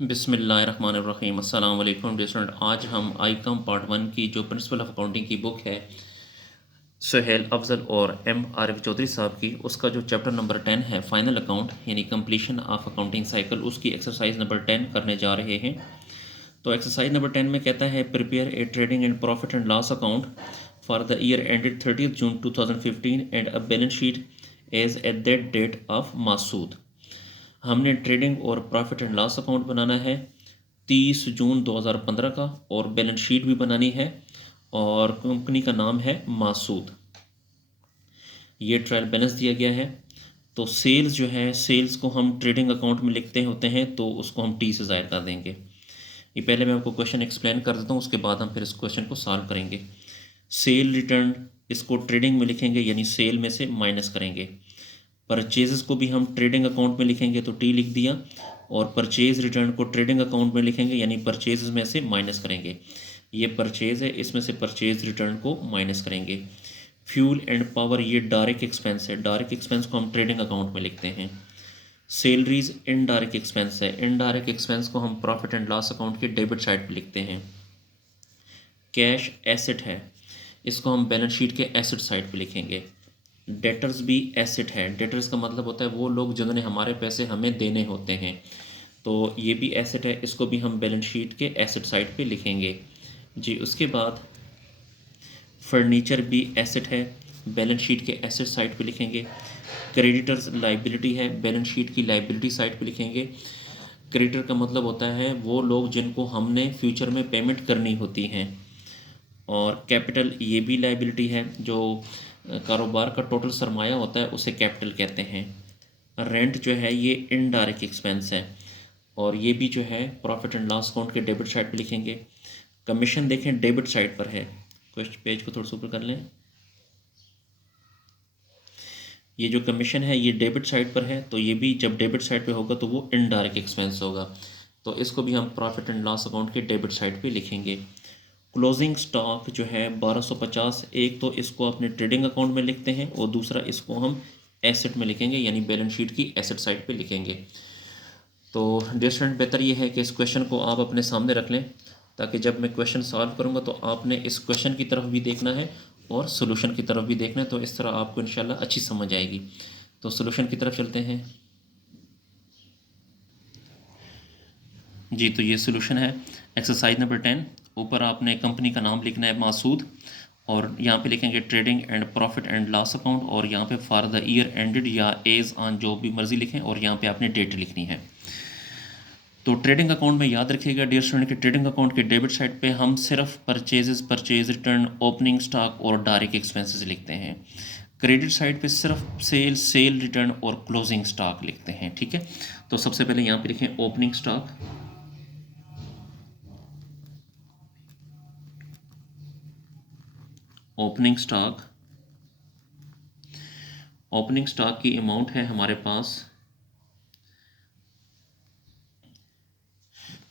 बिस्मिल्लाहिर्रहमानिर्रहीम अस्सलाम वालेकुम डियर स्टूडेंट। आज हम आईकॉम पार्ट 1 की जो प्रिंसिपल ऑफ अकाउंटिंग की बुक है सुहेल अफजल और एम आरिफ चौधरी साहब की, उसका जो चैप्टर नंबर 10 है फाइनल अकाउंट यानी कंप्लीशन ऑफ अकाउंटिंग साइकिल, उसकी एक्सरसाइज नंबर 10 करने जा रहे हैं। तो एक्सरसाइज नंबर 10 में कहता है prepare a trading and profit and loss account for the year ended 30 June 2015 and a balance sheet as at that date of Masood. हमने ट्रेडिंग और प्रॉफिट एंड लॉस अकाउंट बनाना है 30 जून 2015 का, और बैलेंस शीट भी बनानी है, और कंपनी का नाम है मासूद। ये ट्रायल बैलेंस दिया गया है। तो सेल्स जो है, सेल्स को हम ट्रेडिंग अकाउंट में लिखते होते हैं, तो उसको हम टी से ज़ाहिर कर देंगे। ये पहले मैं आपको क्वेश्चन एक्सप्लेन कर देता हूँ, उसके बाद हम फिर इस क्वेश्चन को सॉल्व करेंगे। सेल रिटर्न, इसको ट्रेडिंग में लिखेंगे यानी सेल में से माइनस करेंगे। परचेजेस को भी हम ट्रेडिंग अकाउंट में लिखेंगे तो टी लिख दिया, और परचेज रिटर्न को ट्रेडिंग अकाउंट में लिखेंगे यानी परचेज में से माइनस करेंगे। ये परचेज है, इसमें से परचेज रिटर्न को माइनस करेंगे। फ्यूल एंड पावर ये डायरेक्ट एक्सपेंस है, डायरेक्ट एक्सपेंस को हम ट्रेडिंग अकाउंट में लिखते हैं। सैलरीज इनडायरेक्ट एक्सपेंस है, इनडायरेक्ट एक्सपेंस को हम प्रॉफिट एंड लॉस अकाउंट के डेबिट साइड पर लिखते हैं। कैश एसेट है, इसको हम बैलेंस शीट के एसेट साइड पे लिखेंगे। डेटर्स भी एसेट है, डेटर्स का मतलब होता है वो लोग जिन्होंने हमारे पैसे हमें देने होते हैं, तो ये भी एसेट है, इसको भी हम बैलेंस शीट के एसेट साइड पे लिखेंगे जी। उसके बाद फर्नीचर भी एसेट है, बैलेंस शीट के एसेट साइड पे लिखेंगे। क्रेडिटर्स लाइबिलिटी है, बैलेंस शीट की लाइबिलिटी साइड पे लिखेंगे। क्रेडिटर का मतलब होता है वो लोग जिनको हमने फ्यूचर में पेमेंट करनी होती हैं। और कैपिटल ये भी लाइबिलिटी है, जो कारोबार का टोटल सरमाया होता है उसे कैपिटल कहते हैं। रेंट जो है ये इनडायरेक्ट एक्सपेंस है, और ये भी जो है प्रॉफिट एंड लॉस अकाउंट के डेबिट साइड पे लिखेंगे। कमीशन देखें डेबिट साइड पर है, क्वेश्चन पेज को थोड़ा सा ऊपर कर लें। ये जो कमीशन है ये डेबिट साइड पर है, तो ये भी जब डेबिट साइड पे होगा तो वो इनडायरेक्ट एक्सपेंस होगा, तो इसको भी हम प्रॉफिट एंड लॉस अकाउंट के डेबिट साइड पे लिखेंगे। क्लोजिंग स्टॉक जो है 1250, एक तो इसको अपने ट्रेडिंग अकाउंट में लिखते हैं और दूसरा इसको हम एसेट में लिखेंगे यानी बैलेंस शीट की एसेट साइड पे लिखेंगे। तो डियर स्टूडेंट, बेहतर ये है कि इस क्वेश्चन को आप अपने सामने रख लें, ताकि जब मैं क्वेश्चन सॉल्व करूँगा तो आपने इस क्वेश्चन की तरफ भी देखना है और सोल्यूशन की तरफ भी देखना है, तो इस तरह आपको इंशाल्लाह अच्छी समझ आएगी। तो सोल्यूशन की तरफ चलते हैं जी। तो ये सोल्यूशन है एक्सरसाइज नंबर 10। ऊपर आपने कंपनी का नाम लिखना है मासूद, और यहाँ पे लिखेंगे trading and profit and loss account, और यहाँ पे फॉर द ईयर एंडेड या एज ऑन जो भी मर्जी लिखें, और यहाँ पे आपने डेट लिखनी है। तो ट्रेडिंग अकाउंट में याद रखिएगा डियर स्टूडेंट कि ट्रेडिंग अकाउंट के डेबिट साइड पे हम सिर्फ purchases, purchase return, opening stock और डायरेक्ट एक्सपेंसेस लिखते हैं। क्रेडिट साइड पे सिर्फ सेल, सेल रिटर्न और क्लोजिंग स्टॉक लिखते हैं, ठीक है। तो सबसे पहले यहाँ पे लिखें opening stock. Opening stock, opening stock की अमाउंट है हमारे पास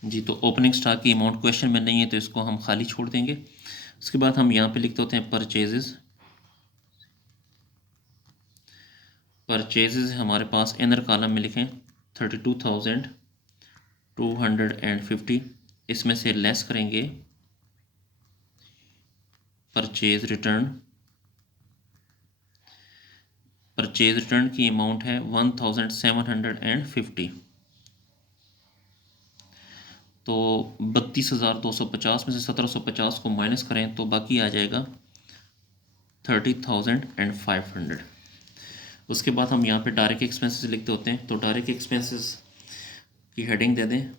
जी। तो ओपनिंग स्टॉक की अमाउंट क्वेश्चन में नहीं है, तो इसको हम खाली छोड़ देंगे। उसके बाद हम यहाँ पे लिखते होते हैं परचेजेस। परचेजेस हमारे पास इनर कॉलम में लिखें 32,250, इसमें से लेस करेंगे परचेज रिटर्न। परचेज रिटर्न की अमाउंट है 1,750, तो 32,250 में से 1,750 को माइनस करें तो बाकी आ जाएगा 30,500। उसके बाद हम यहाँ पे डायरेक्ट एक्सपेंसेस लिखते होते हैं, तो डायरेक्ट एक्सपेंसेस की हेडिंग दे दें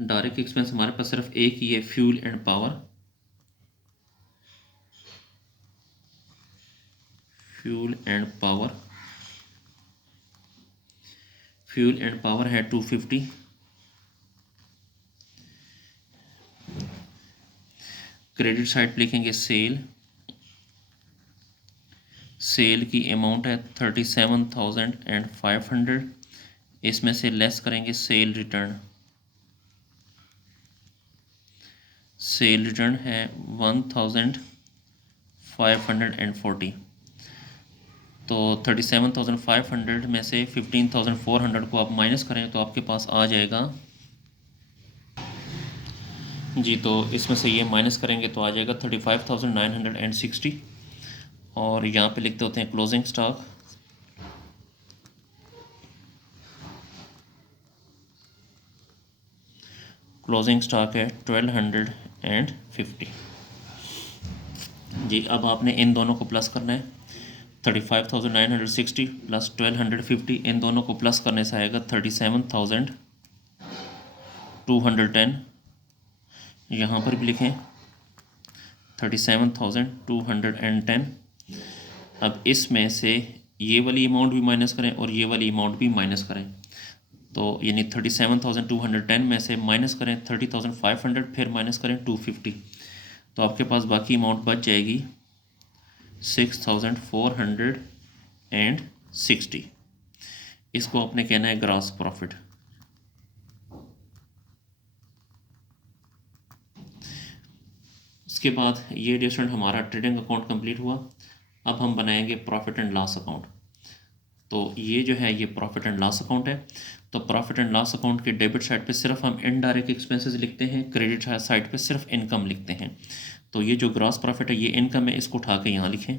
डायरेक्ट एक्सपेंस हमारे पास सिर्फ एक ही है, fuel and power. Fuel and power, fuel and power है 250। क्रेडिट साइड पे लिखेंगे सेल, सेल की अमाउंट है 37,500, इसमें से लेस करेंगे सेल रिटर्न। सेल रिटर्न है 1,540, तो 37,500 में से 15,400 को आप माइनस करें तो आपके पास आ जाएगा जी, तो इसमें से ये माइनस करेंगे तो आ जाएगा 35,960। और यहाँ पे लिखते होते हैं क्लोजिंग स्टॉक। क्लोजिंग स्टॉक है 1250 जी। अब आपने इन दोनों को प्लस करना है, 35,960 प्लस 1250, इन दोनों को प्लस करने से आएगा 37,210। यहाँ पर भी लिखें 37,210। अब इसमें से ये वाली अमाउंट भी माइनस करें और ये वाली अमाउंट भी माइनस करें, तो यानी 37,210 में से माइनस करें 30,500, फिर माइनस करें 250, तो आपके पास बाकी अमाउंट बच जाएगी 6,460। इसको आपने कहना है ग्रॉस प्रॉफिट। उसके बाद ये डिस्टेंट हमारा ट्रेडिंग अकाउंट कंप्लीट हुआ। अब हम बनाएंगे प्रॉफिट एंड लॉस अकाउंट। तो ये जो है ये प्रॉफिट एंड लॉस अकाउंट है। तो प्रॉफिट एंड लॉस अकाउंट के डेबिट साइड पे सिर्फ हम इनडायरेक्ट एक्सपेंसेस लिखते हैं, क्रेडिट साइड पे सिर्फ इनकम लिखते हैं। तो ये जो ग्रॉस प्रॉफिट है ये इनकम है, इसको उठा के यहाँ लिखें।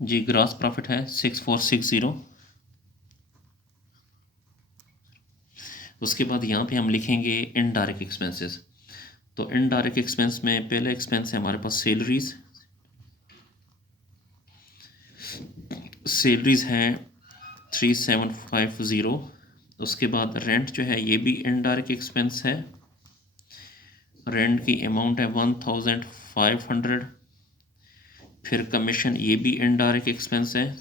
जी, ग्रॉस प्रॉफिट है 6460। उसके बाद यहाँ पे हम लिखेंगे इनडायरेक्ट एक्सपेंसेस। तो इनडायरेक्ट एक्सपेंस में पहला एक्सपेंस है हमारे पास सैलरीज। सैलरीज हैं 3750। उसके बाद रेंट जो है ये भी इनडायरेक्ट एक्सपेंस है, रेंट की अमाउंट है 1500। फिर कमीशन ये भी इनडायरेक्ट एक्सपेंस है,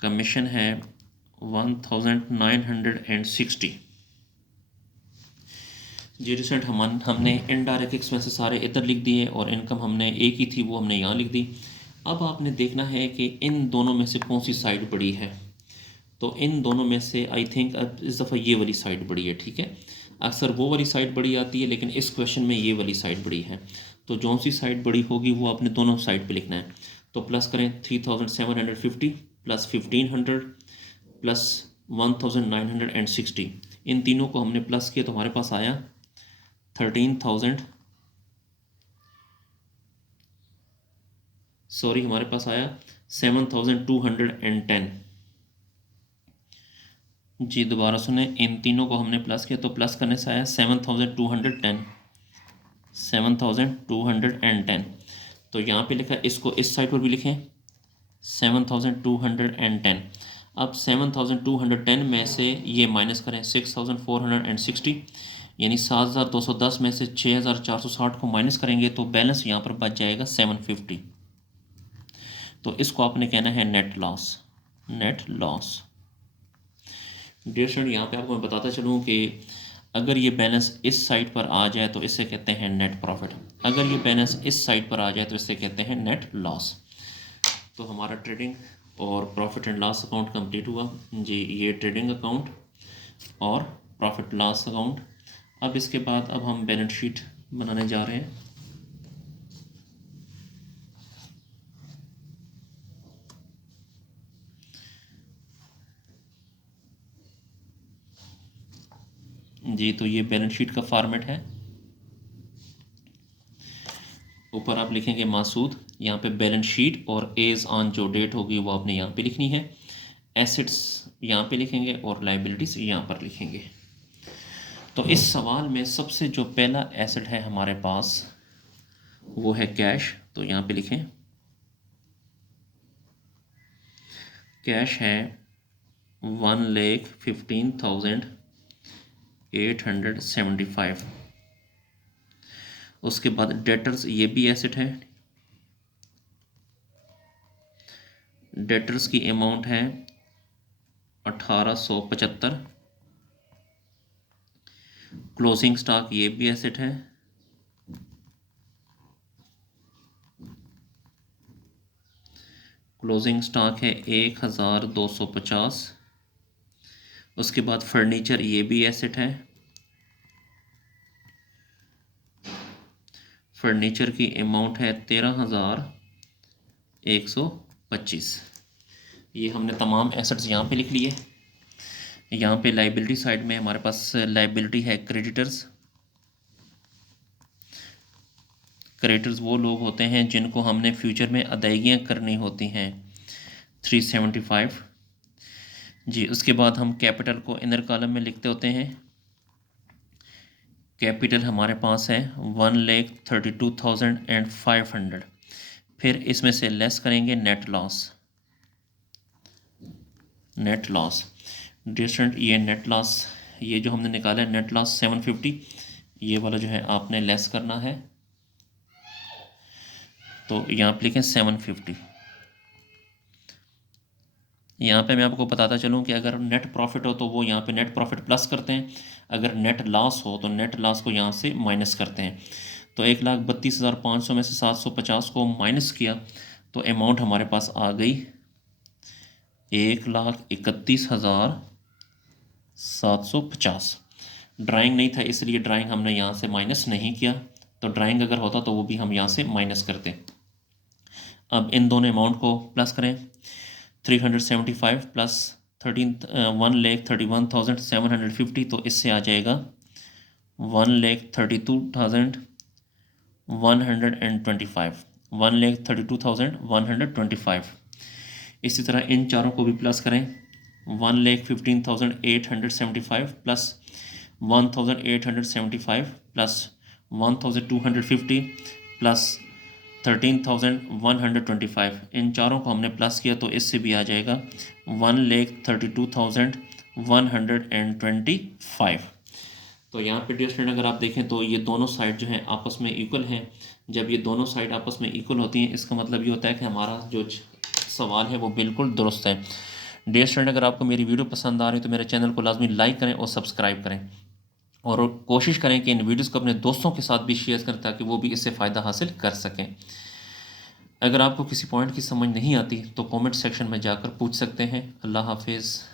कमीशन है 1960। जी रिसेंट हमने इनडायरेक्ट एक्सपेंसेस सारे इधर लिख दिए और इनकम हमने एक ही थी वो हमने यहाँ लिख दी। अब आपने देखना है कि इन दोनों में से कौन सी साइड बड़ी है। तो इन दोनों में से आई थिंक अब इस दफ़ा ये वाली साइड बड़ी है, ठीक है। अक्सर वो वाली साइड बड़ी आती है लेकिन इस क्वेश्चन में ये वाली साइड बड़ी है। तो जो सी साइड बड़ी होगी वो आपने दोनों साइड पे लिखना है। तो प्लस करें 3750 प्लस 1500 प्लस 1960, इन तीनों को हमने प्लस किया तो हमारे पास आया 13,000, सॉरी हमारे पास आया 7,210। जी दोबारा सुने, इन तीनों को हमने प्लस किया तो प्लस करने से आया 7,210, 7,210। तो यहाँ पे लिखा, इसको इस साइड पर भी लिखें 7,210। अब 7,210 में से ये माइनस करें 6,460, यानी 7,210 में से 6,460 को माइनस करेंगे तो बैलेंस यहाँ पर बच जाएगा 750। तो इसको आपने कहना है net loss, net loss. Dear student, यहाँ पे आपको मैं बताता चलूँ कि अगर ये बैलेंस इस साइड पर आ जाए तो इसे कहते हैं नेट प्रॉफिट, अगर ये बैलेंस इस साइड पर आ जाए तो इसे कहते हैं नेट लॉस। तो हमारा ट्रेडिंग और profit and loss account complete हुआ जी, ये ट्रेडिंग अकाउंट और प्रॉफिट लॉस अकाउंट। अब इसके बाद अब हम बैलेंस शीट बनाने जा रहे हैं। जी, तो ये बैलेंस शीट का फॉर्मेट है। ऊपर आप लिखेंगे मासूद, यहाँ पे बैलेंस शीट और एज ऑन जो डेट होगी वो आपने यहाँ पे लिखनी है। एसेट्स यहाँ पे लिखेंगे और लाइबिलिटीज़ यहाँ पर लिखेंगे। तो इस सवाल में सबसे जो पहला एसेट है हमारे पास वो है कैश। तो यहाँ पे लिखें कैश है 1,15,875। उसके बाद डेटर्स ये भी एसेट है, डेटर्स की अमाउंट है 1875। क्लोजिंग स्टॉक ये भी एसेट है, क्लोजिंग स्टॉक है 1,250। उसके बाद फर्नीचर, ये भी एसेट है। फर्नीचर की अमाउंट है 13,125। ये हमने तमाम एसेट्स यहाँ पे लिख लिए। यहाँ पे लाइबिलिटी साइड में हमारे पास लाइबिलिटी है क्रेडिटर्स। क्रेडिटर्स वो लोग होते हैं जिनको हमने फ्यूचर में अदायगियाँ करनी होती हैं, 375 जी। उसके बाद हम कैपिटल को इनर कॉलम में लिखते होते हैं। कैपिटल हमारे पास है 1,32,500। फिर इसमें से लेस करेंगे net loss. Net loss distant, ये नेट लॉस, ये जो हमने निकाला है नेट लॉस 750, ये वाला जो है आपने लेस करना है। तो यहाँ पे लिखें 750। यहाँ पे मैं आपको बताता चलूँ कि अगर नेट प्रॉफिट हो तो वो यहाँ पे नेट प्रॉफिट प्लस करते हैं, अगर नेट लॉस हो तो नेट लॉस को यहाँ से माइनस करते हैं। तो 1,32,500 में से 750 को माइनस किया तो अमाउंट हमारे पास आ गई 1,31,750। ड्राइंग नहीं था इसलिए ड्राइंग हमने यहाँ से माइनस नहीं किया, तो ड्राइंग अगर होता तो वो भी हम यहाँ से माइनस करते। अब इन दोनों अमाउंट को प्लस करें, 375 प्लस 1,31,750, तो इससे आ जाएगा 1,32,125, 1,32,125। इसी तरह इन चारों को भी प्लस करें, 1,15,875 प्लस 1,875 प्लस 1,250 प्लस 13,125, इन चारों को हमने प्लस किया तो इससे भी आ जाएगा 1,32,125। तो यहाँ पे डियर स्टूडेंट अगर आप देखें तो ये दोनों साइड जो हैं आपस में इक्वल हैं। जब ये दोनों साइड आपस में इक्वल होती हैं इसका मतलब ये होता है कि हमारा जो सवाल है वो बिल्कुल दुरुस्त है। डियर स्टूडेंट अगर आपको मेरी वीडियो पसंद आ रही है तो मेरे चैनल को लाजमी लाइक करें और सब्सक्राइब करें, और कोशिश करें कि इन वीडियोस को अपने दोस्तों के साथ भी शेयर करें ताकि वो भी इससे फ़ायदा हासिल कर सकें। अगर आपको किसी पॉइंट की समझ नहीं आती तो कमेंट सेक्शन में जाकर पूछ सकते हैं। अल्लाह हाफिज़।